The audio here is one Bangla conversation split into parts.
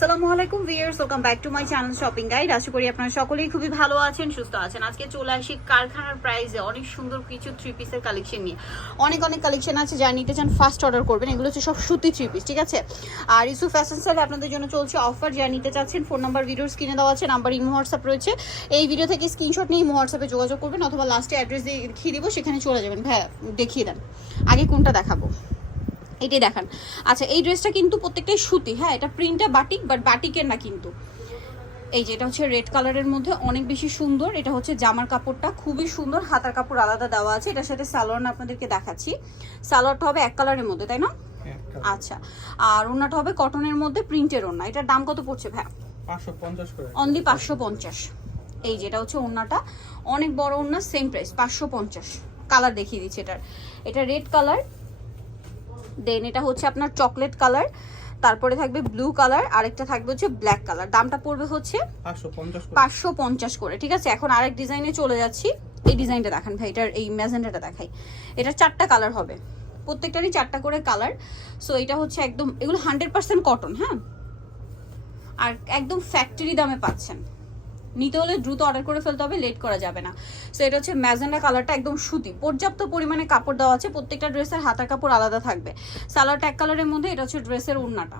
আসসালামু আলাইকুম viewers welcome back to my channel shopping guide আশা করি আপনারা সকলেই খুবই ভালো আছেন, সুস্থ আছেন। আজকে চলে আসি কারখানার প্রাইসে অনেক সুন্দর কিছু থ্রি পিসের কালেকশন নিয়ে। অনেক অনেক কালেকশন আছে যা নিতে চান ফার্স্ট অর্ডার করবেন। এগুলো হচ্ছে সব সুতি থ্রি পিস ঠিক আছে? আর ইসু ফ্যাশন স্টাইলে আপনাদের জন্য চলছে অফার যা নিতে চাচ্ছেন ফোন নাম্বার ভিডিওর স্ক্রিনে দেওয়া আছে নাম্বার ইমো হোয়াটসঅ্যাপ রয়েছে। এই ভিডিও থেকে স্ক্রিনশট নিয়ে ইমো হোয়াটসঅ্যাপে যোগাযোগ করবেন, অথবা লাস্টে অ্যাড্রেস দিয়ে দেখিয়ে দিব, সেখানে চলে যাবেন। হ্যাঁ দেখিয়ে দেন। আগে কোনটা দেখাবো? এটাই দেখান। আচ্ছা এই ড্রেসটা কিন্তু প্রত্যেকটাই সুতি হ্যাঁ? এটা প্রিন্টটা বাটিক বাট বাটিকের না কিন্তু। এই যে এটা হচ্ছে রেড কালারের মধ্যে অনেক বেশি সুন্দর। এটা হচ্ছে জামার কাপড়টা খুবই সুন্দর। হাতার কাপড় আলাদা দেওয়া আছে। এটার সাথে সালোয়ার আপনাদেরকে দেখাচ্ছি। সালোয়ারটা হবে এক কালারের মধ্যে তাই না? আচ্ছা আর ওনাটা হবে কটনের মধ্যে প্রিন্টের ওনা এটার দাম কত পড়ছে ভাই অনলি পাঁচশো পঞ্চাশ। এই যেটা হচ্ছে ওড়নাটা। অনেক বড় ওড়না সেম প্রাইস পাঁচশো পঞ্চাশ। কালার দেখিয়ে দিচ্ছে এটার। এটা রেড কালার দেন এটা হচ্ছে আপনার চকলেট কালার তারপরে থাকবে ব্লু কালার আরেকটা থাকবে হচ্ছে ব্ল্যাক কালার দামটা পড়বে হচ্ছে পাঁচশো পঞ্চাশ করে। ঠিক আছে? এখন আরেক ডিজাইনে চলে যাচ্ছি। এই ডিজাইনটা দেখান ভাই এটার এই ম্যাজেন্টাটা দেখাই। এটার চারটা কালার হবে। প্রত্যেকটারই চারটা করে কালার সো এটা হচ্ছে একদম এগুলো হান্ড্রেড পার্সেন্ট কটন হ্যাঁ? আর একদম ফ্যাক্টরি দামে পাচ্ছেন। নিতে হলে দ্রুত অর্ডার করে ফেলতে হবে লেট করা যাবে না। সো এটা হচ্ছে ম্যাজেন্ডা কালারটা একদম সুতি। পর্যাপ্ত পরিমাণে কাপড় দেওয়া আছে প্রত্যেকটা ড্রেসের হাতার কাপড় আলাদা থাকবে। সালোয়ারটা এক কালারের মধ্যে এটা হচ্ছে ড্রেসের ওড়নাটা।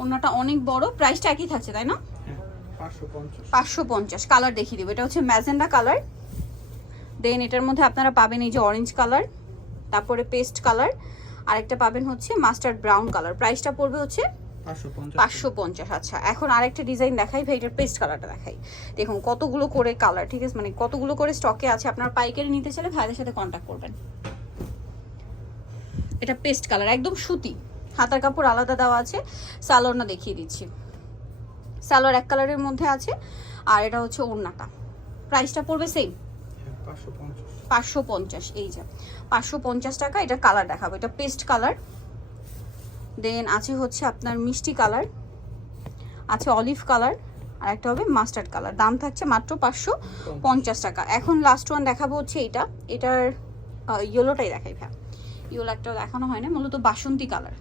ওড়নাটা অনেক বড় প্রাইসটা একই থাকছে তাই না? পাঁচশো পঞ্চাশ। পাঁচশো পঞ্চাশ কালার দেখিয়ে দেবো। এটা হচ্ছে ম্যাজেন্ডা কালার দেন এটার মধ্যে আপনারা পাবেন এই যে অরেঞ্জ কালার তারপরে পেস্ট কালার আরেকটা পাবেন হচ্ছে মাস্টার্ড ব্রাউন কালার প্রাইসটা পড়বে হচ্ছে পাঁচশো পঞ্চাশ আচ্ছা। এখন আরেকটা ডিজাইন দেখাই ভাই এটার পেস্ট কালারটা দেখাই। দেখুন কতগুলো করে কালার ঠিক আছে? মানে কতগুলো করে স্টকে আছে আপনার পাইকারি নিতে চাইলে ভাইদের সাথে কন্ট্যাক্ট করবেন। এটা পেস্ট কালার একদম সুতি। হাতার কাপড় আলাদা দেওয়া আছে সালোয়ারটা দেখিয়ে দিচ্ছি। সালোয়ার এক কালারের মধ্যে আছে আর এটা হচ্ছে ওড়নাটা। প্রাইসটা পড়বে সেম হ্যাঁ, পাঁচশো পঞ্চাশ। এই যে। পাঁচশো পঞ্চাশ টাকা এটা কালার দেখাবো। এটা পেস্ট কালার দেন আছে হচ্ছে আপনার মিষ্টি কালার, আছে অলিভ কালার, আর একটা হবে মাস্টার্ড কালার। দাম থাকছে মাত্র পাঁচশো পঞ্চাশ টাকা। এখন লাস্ট ওয়ান দেখাবো হচ্ছে এটা। এটার ইয়েলোটাই দেখাই ভাই ইয়েলো একটা দেখানো হয় না মূলত বাসন্তী কালার।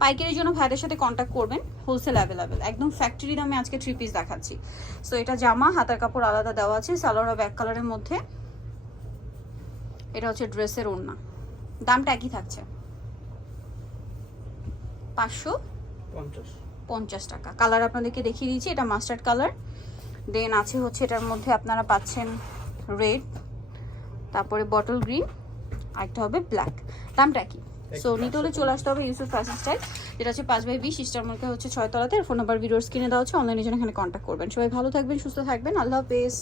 পাইকারির জন্য ভাইদের সাথে কন্ট্যাক্ট করবেন হোলসেল অ্যাভেলেবেল একদম ফ্যাক্টরি দামে আজকে থ্রি পিস দেখাচ্ছি। সো এটা জামা, হাতার কাপড় আলাদা দেওয়া আছে সালোয়ার ব্যাক কালারের মধ্যে। এটা হচ্ছে ড্রেসের ওড়না। দামটা একই থাকছে। পাঁচশো পঞ্চাশ। টাকা। কালার আপনাদেরকে দেখিয়ে দিচ্ছি এটা মাস্টার্ড কালার দেন আছে হচ্ছে এটার মধ্যে আপনারা পাচ্ছেন রেড তারপরে বটল গ্রিন আরেকটা হবে ব্ল্যাক দামটা কি? সো নিতে হলে চলে আসতে হবে ইউসুফ ফ্যাশন স্টাইল যেটা হচ্ছে পাঁচ বাই বিশ ইস্টার মার্কে হচ্ছে ছয়তলাতে ফোন নাম্বার ভিডিওর স্ক্রিনে দেওয়া হচ্ছে অনলাইনে জন্য এখানে কন্ট্যাক্ট করবেন। সবাই ভালো থাকবেন সুস্থ থাকবেন। আল্লাহ হাফেজ।